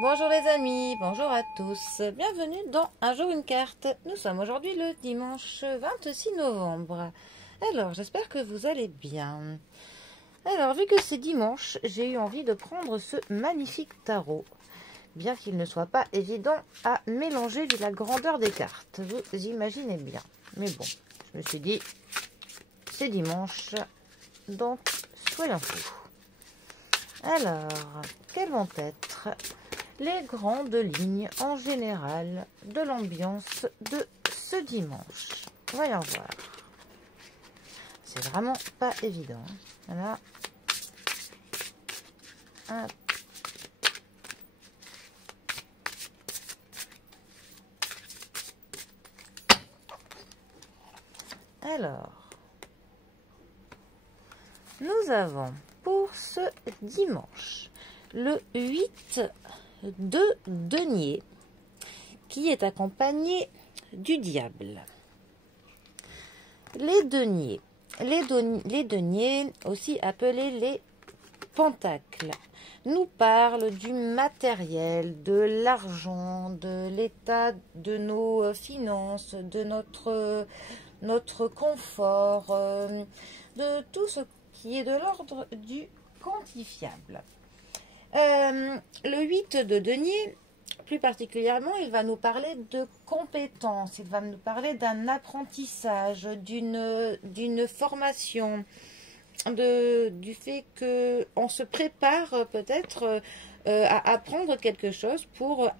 Bonjour les amis, bonjour à tous, bienvenue dans Un jour une carte. Nous sommes aujourd'hui le dimanche 26 novembre. Alors j'espère que vous allez bien. Alors vu que c'est dimanche, j'ai eu envie de prendre ce magnifique tarot. Bien qu'il ne soit pas évident à mélanger vu la grandeur des cartes, vous imaginez bien. Mais bon, je me suis dit, c'est dimanche, donc soyons fous. Alors, quelles vont être les grandes lignes en général de l'ambiance de ce dimanche? Voyons voir. C'est vraiment pas évident. Voilà. Hop. Alors, nous avons pour ce dimanche le 8 de denier qui est accompagné du diable. Les deniers, les deniers aussi appelés les pentacles, nous parlent du matériel, de l'argent, de l'état de nos finances, de notre confort, de tout ce qui est de l'ordre du quantifiable. Le 8 de denier, plus particulièrement, il va nous parler de compétences, il va nous parler d'un apprentissage, d'une formation, du fait qu'on se prépare peut-être à apprendre quelque chose pour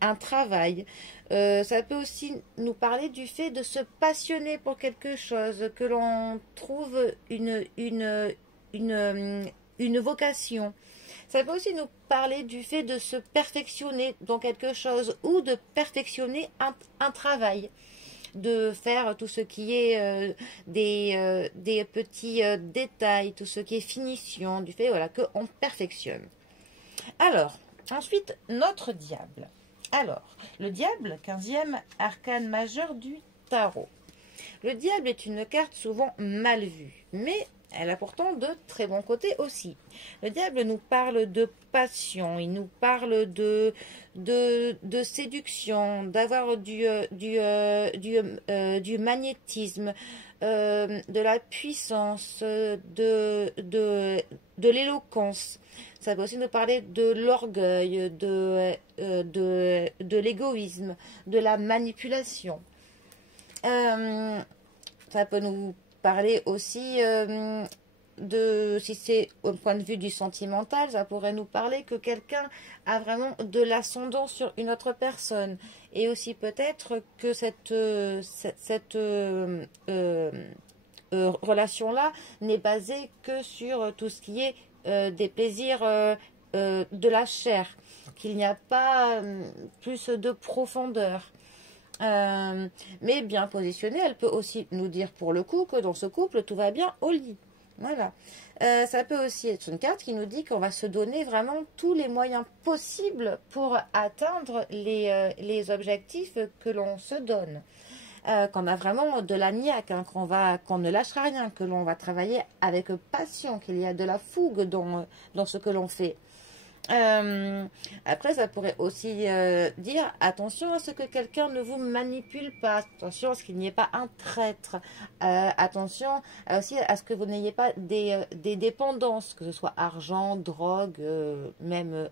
un travail. Ça peut aussi nous parler du fait de se passionner pour quelque chose, que l'on trouve une vocation. Ça peut aussi nous parler du fait de se perfectionner dans quelque chose ou de perfectionner un travail, de faire tout ce qui est des petits détails, tout ce qui est finition, du fait voilà, qu'on perfectionne. Alors, ensuite, notre diable. Alors, le diable, 15e arcane majeur du tarot. Le diable est une carte souvent mal vue, mais elle a pourtant de très bons côtés aussi. Le diable nous parle de passion, il nous parle de séduction, d'avoir du magnétisme, de la puissance, de l'éloquence. Ça peut aussi nous parler de l'orgueil, de l'égoïsme, de la manipulation. Ça peut nous parler aussi si c'est au point de vue du sentimental, ça pourrait nous parler que quelqu'un a vraiment de l'ascendant sur une autre personne. Et aussi peut-être que cette relation-là n'est basée que sur tout ce qui est des plaisirs de la chair, qu'il n'y a pas plus de profondeur. Mais bien positionnée, elle peut aussi nous dire pour le coup que dans ce couple, tout va bien au lit. Voilà. Ça peut aussi être une carte qui nous dit qu'on va se donner vraiment tous les moyens possibles pour atteindre les objectifs que l'on se donne. Qu'on a vraiment de la niaque, hein, qu'on ne lâchera rien, que l'on va travailler avec passion, qu'il y a de la fougue dans ce que l'on fait. Après, ça pourrait aussi dire attention à ce que quelqu'un ne vous manipule pas, attention à ce qu'il n'y ait pas un traître, attention aussi à ce que vous n'ayez pas des dépendances, que ce soit argent, drogue, même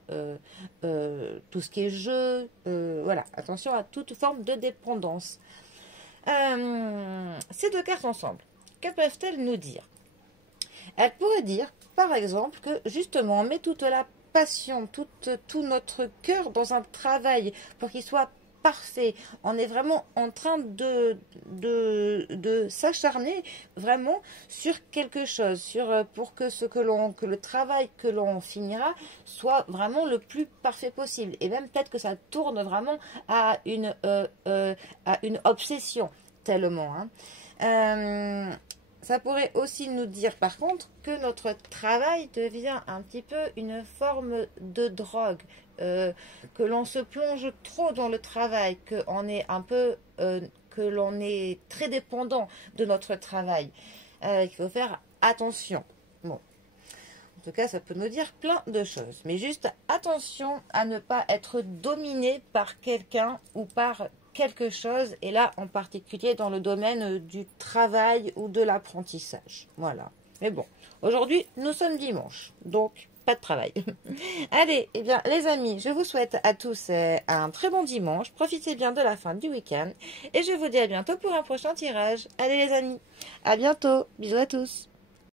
tout ce qui est jeu, voilà, attention à toute forme de dépendance. Ces deux cartes ensemble, que peuvent-elles nous dire? Elles pourraient dire, par exemple, que justement on met toute la passion, tout notre cœur dans un travail pour qu'il soit parfait. On est vraiment en train de s'acharner vraiment sur quelque chose, pour que que le travail que l'on finira soit vraiment le plus parfait possible. Et même peut-être que ça tourne vraiment à une obsession tellement. Hein. Ça pourrait aussi nous dire par contre que notre travail devient un petit peu une forme de drogue, que l'on se plonge trop dans le travail, que l'on est très dépendant de notre travail, qu'il faut faire attention. Bon. tout cas, ça peut nous dire plein de choses. Mais juste attention à ne pas être dominé par quelqu'un ou par quelque chose. Et là, en particulier dans le domaine du travail ou de l'apprentissage. Voilà. Mais bon, aujourd'hui, nous sommes dimanche. Donc, pas de travail. Allez, eh bien, les amis, je vous souhaite à tous un très bon dimanche. Profitez bien de la fin du week-end. Et je vous dis à bientôt pour un prochain tirage. Allez, les amis, à bientôt. Bisous à tous.